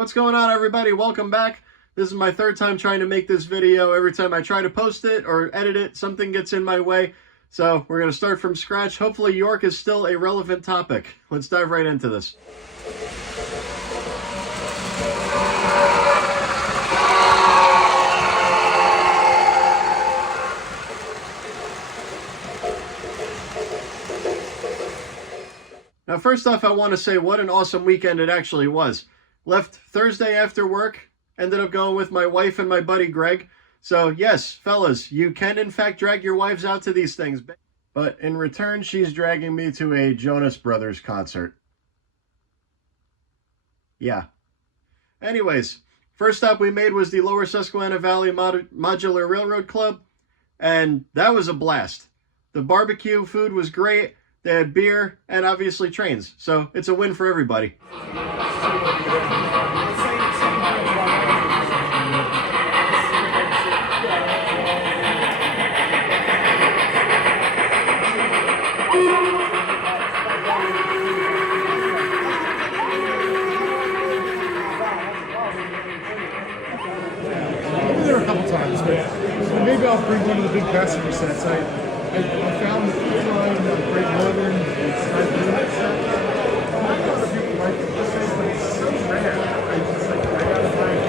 What's going on, everybody? Welcome back. This is my third time trying to make this video. Every time I try to post it or edit it, something gets in my way. So we're going to start from scratch. Hopefully York is still a relevant topic. Let's dive right into this. Now, first off, I want to say what an awesome weekend it actually was. Left Thursday after work, ended up going with my wife and my buddy Greg. So yes, fellas, you can in fact drag your wives out to these things. But in return, she's dragging me to a Jonas Brothers concert. Yeah. Anyways, first stop we made was the Lower Susquehanna Valley Modular Railroad Club, and that was a blast. The barbecue food was great. They had beer and obviously trains, so it's a win for everybody. Maybe I'll bring one of the big passenger sets. I found the food line on Great Northern. It's not doing it. A lot of people like this thing, but it's so rare. I gotta find it.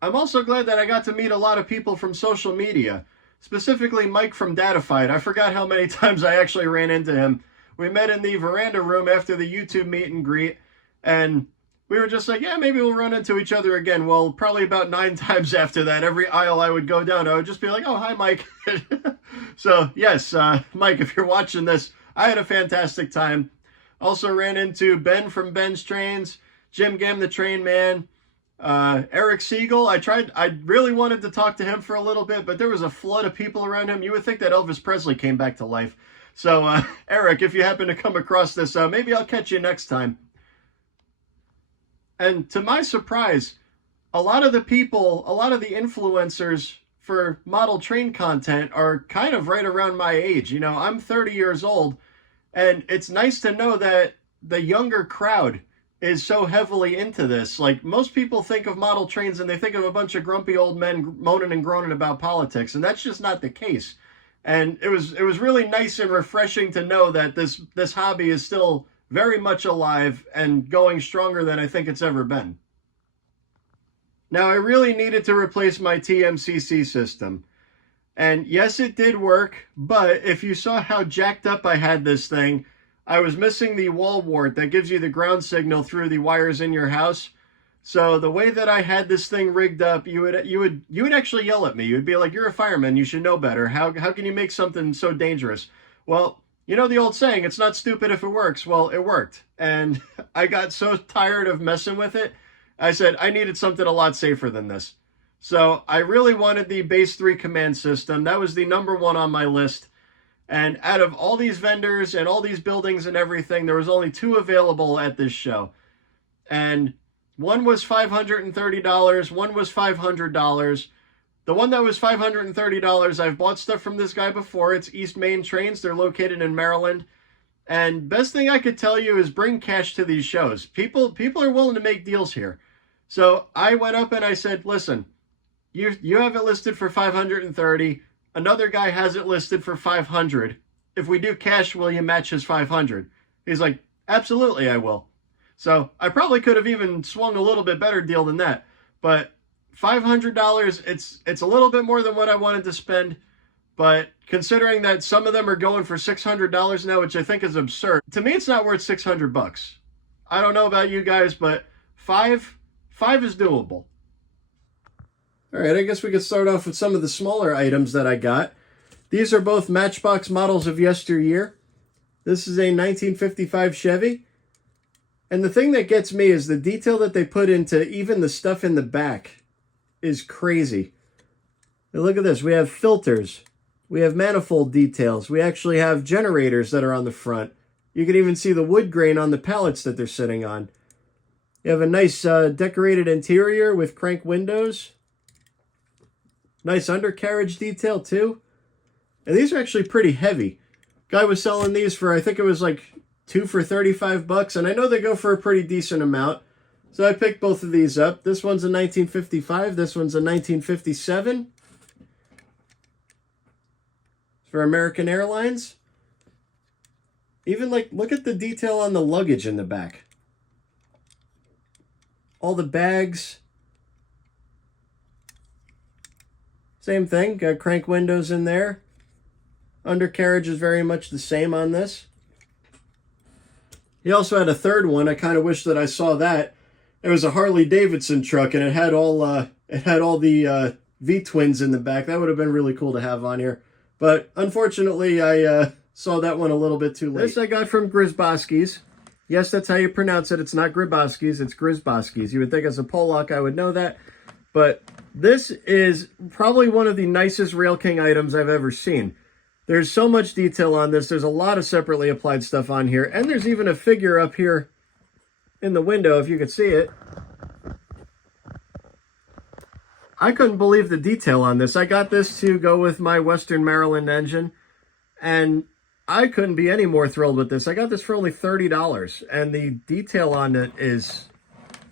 I'm also glad that I got to meet a lot of people from social media, specifically Mike from Datafied. I forgot how many times I actually ran into him. We met in the veranda room after the YouTube meet and greet, and we were just like, yeah, maybe we'll run into each other again. Well, probably about 9 times after that, every aisle I would go down, I would just be like, oh, hi, Mike. So, yes, Mike, if you're watching this, I had a fantastic time. Also ran into Ben from Ben's Trains, Jim Gam, the Train Man, Eric Siegel. I really wanted to talk to him for a little bit, but there was a flood of people around him. You would think that Elvis Presley came back to life. So, Eric, if you happen to come across this, maybe I'll catch you next time. And to my surprise, a lot of the influencers for model train content are kind of right around my age. You know, I'm 30 years old, and it's nice to know that the younger crowd is so heavily into this. Like, most people think of model trains and they think of a bunch of grumpy old men moaning and groaning about politics, and that's just not the case. And it was really nice and refreshing to know that this hobby is still very much alive and going stronger than I think it's ever been. Now, I really needed to replace my TMCC system. And yes, it did work, but if you saw how jacked up I had this thing, I was missing the wall wart that gives you the ground signal through the wires in your house. So the way that I had this thing rigged up, you would actually yell at me. You'd be like, you're a fireman, you should know better. How can you make something so dangerous? Well, you know the old saying, it's not stupid if it works. Well, it worked. And I got so tired of messing with it, I said I needed something a lot safer than this. So I really wanted the Base 3 command system. That was the #1 on my list. And out of all these vendors and all these buildings and everything, there was only 2 available at this show. And one was $530, one was $500. The one that was $530, I've bought stuff from this guy before. It's East Main Trains. They're located in Maryland. And best thing I could tell you is bring cash to these shows. People are willing to make deals here. So I went up and I said, listen, you have it listed for $530. Another guy has it listed for $500. If we do cash, will you match his $500? He's like, absolutely, I will. So I probably could have even swung a little bit better deal than that. But $500, it's a little bit more than what I wanted to spend, but considering that some of them are going for $600 now, which I think is absurd, to me it's not worth $600. I don't know about you guys, but five is doable. All right, I guess we could start off with some of the smaller items that I got. These are both Matchbox models of yesteryear. This is a 1955 Chevy. And the thing that gets me is the detail that they put into even the stuff in the back is crazy. Now look at this. We have filters. We have manifold details. We actually have generators that are on the front. You can even see the wood grain on the pallets that they're sitting on. You have a nice decorated interior with crank windows. Nice undercarriage detail too. And these are actually pretty heavy. Guy was selling these for, I think it was like 2 for $35, and I know they go for a pretty decent amount. So I picked both of these up. This one's a 1955, this one's a 1957. For American Airlines. Even like, look at the detail on the luggage in the back. All the bags. Same thing, got crank windows in there. Undercarriage is very much the same on this. He also had a third one. I kind of wish that I saw that. It was a Harley Davidson truck, and it had all the V-twins in the back. That would have been really cool to have on here. But unfortunately, I saw that one a little bit too late. This I got from Gryzbowski's. Yes, that's how you pronounce it. It's not Gryzbowski's, it's Gryzbowski's. You would think as a Polak I would know that. But this is probably one of the nicest Rail King items I've ever seen. There's so much detail on this. There's a lot of separately applied stuff on here. And there's even a figure up here in the window, if you could see it. I couldn't believe the detail on this. I got this to go with my Western Maryland engine, and I couldn't be any more thrilled with this. I got this for only $30, and the detail on it is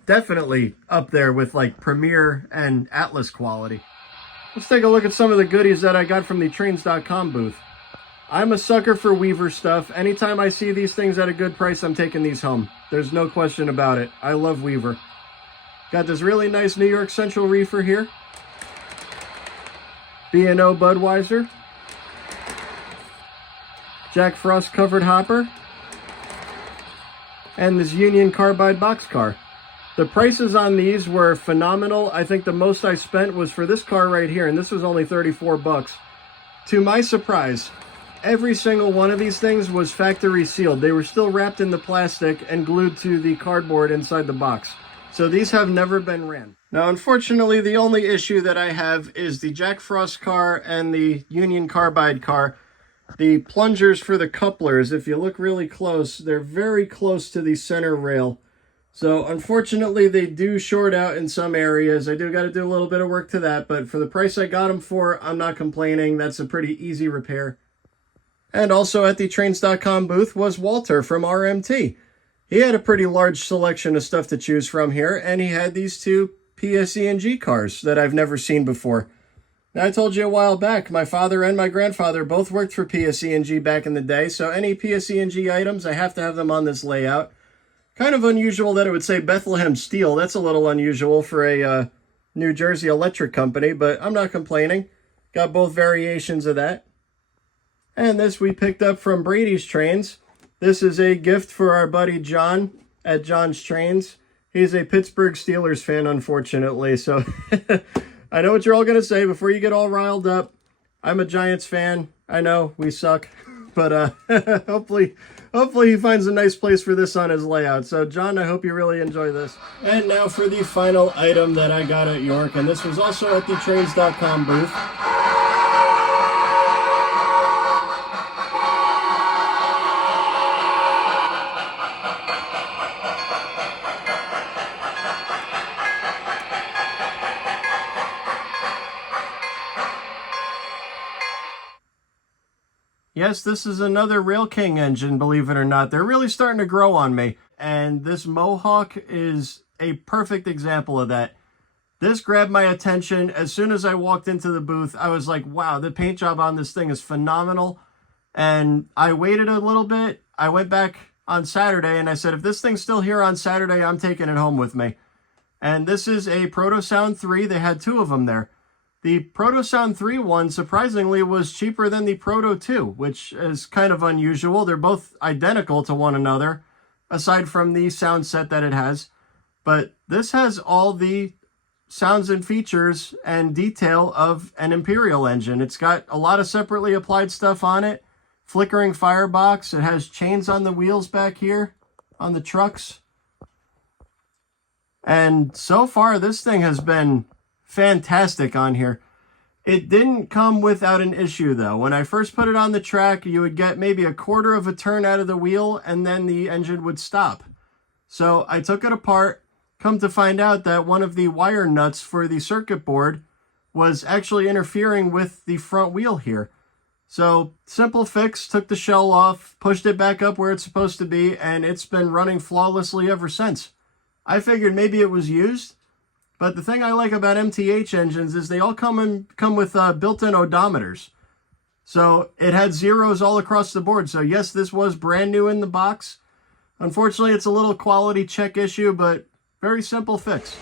definitely up there with like Premier and Atlas quality. Let's take a look at some of the goodies that I got from the Trains.com booth. I'm a sucker for Weaver stuff. Anytime I see these things at a good price, I'm taking these home. There's no question about it. I love Weaver. Got this really nice New York Central reefer here. B&O Budweiser. Jack Frost covered hopper. And this Union Carbide boxcar. The prices on these were phenomenal. I think the most I spent was for this car right here, and this was only $34. To my surprise, every single one of these things was factory sealed. They were still wrapped in the plastic and glued to the cardboard inside the box. So these have never been ran. Now, unfortunately, the only issue that I have is the Jack Frost car and the Union Carbide car. The plungers for the couplers, if you look really close, they're very close to the center rail. So, unfortunately, they do short out in some areas. I do got to do a little bit of work to that, but for the price I got them for, I'm not complaining. That's a pretty easy repair. And also at the Trains.com booth was Walter from RMT. He had a pretty large selection of stuff to choose from here, and he had these two PSE&G cars that I've never seen before. Now, I told you a while back, my father and my grandfather both worked for PSE&G back in the day, so any PSE&G items, I have to have them on this layout. Kind of unusual that it would say Bethlehem Steel. That's a little unusual for a New Jersey electric company, but I'm not complaining. Got both variations of that. And this we picked up from Brady's Trains. This is a gift for our buddy John at John's Trains. He's a Pittsburgh Steelers fan, unfortunately, so I know what you're all going to say before you get all riled up. I'm a Giants fan. I know, we suck, but hopefully he finds a nice place for this on his layout. So, John, I hope you really enjoy this. And now for the final item that I got at York, and this was also at the Trains.com booth. Yes, this is another Rail King engine, believe it or not. They're really starting to grow on me. And this Mohawk is a perfect example of that. This grabbed my attention. As soon as I walked into the booth, I was like, wow, the paint job on this thing is phenomenal. And I waited a little bit. I went back on Saturday and I said, if this thing's still here on Saturday, I'm taking it home with me. And this is a Proto Sound 3. They had two of them there. The Proto Sound 3 one, surprisingly, was cheaper than the Proto 2, which is kind of unusual. They're both identical to one another, aside from the sound set that it has. But this has all the sounds and features and detail of an Imperial engine. It's got a lot of separately applied stuff on it. Flickering firebox. It has chains on the wheels back here on the trucks. And so far, this thing has been fantastic on here. It didn't come without an issue, though. When I first put it on the track, you would get maybe a quarter of a turn out of the wheel, and then the engine would stop. So I took it apart. Come to find out that one of the wire nuts for the circuit board was actually interfering with the front wheel here. So, simple fix, took the shell off, pushed it back up where it's supposed to be, and it's been running flawlessly ever since. I figured maybe it was used, but the thing I like about MTH engines is they all come with built-in odometers. So, it had zeros all across the board. So, yes, this was brand new in the box. Unfortunately, it's a little quality check issue, but very simple fix.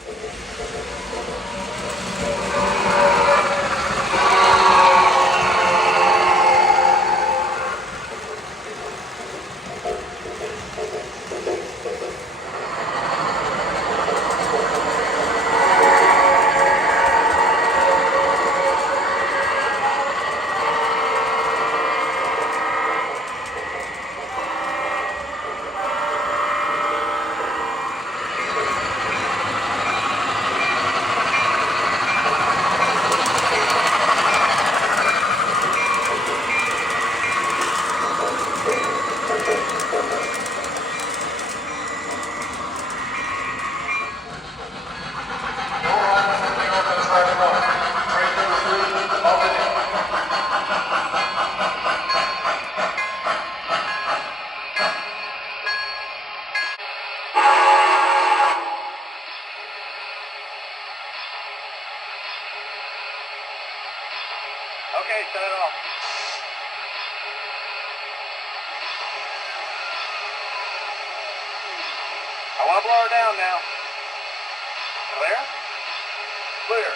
Okay, shut it off. I want to blow her down now. Clear? Clear.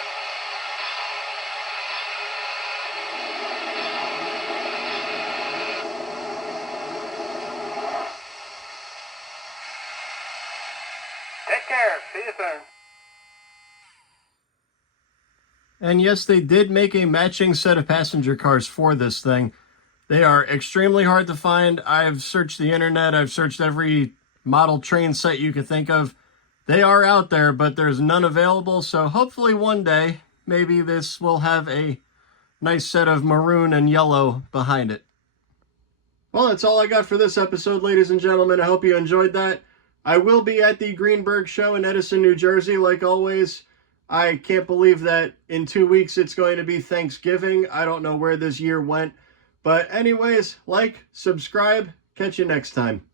Take care. See you soon. And yes, they did make a matching set of passenger cars for this thing. They are extremely hard to find. I've searched the internet. I've searched every model train site you could think of. They are out there, but there's none available. So hopefully one day, maybe this will have a nice set of maroon and yellow behind it. Well, that's all I got for this episode, ladies and gentlemen. I hope you enjoyed that. I will be at the Greenberg Show in Edison, New Jersey, like always. I can't believe that in 2 weeks it's going to be Thanksgiving. I don't know where this year went. But anyways, like, subscribe, catch you next time.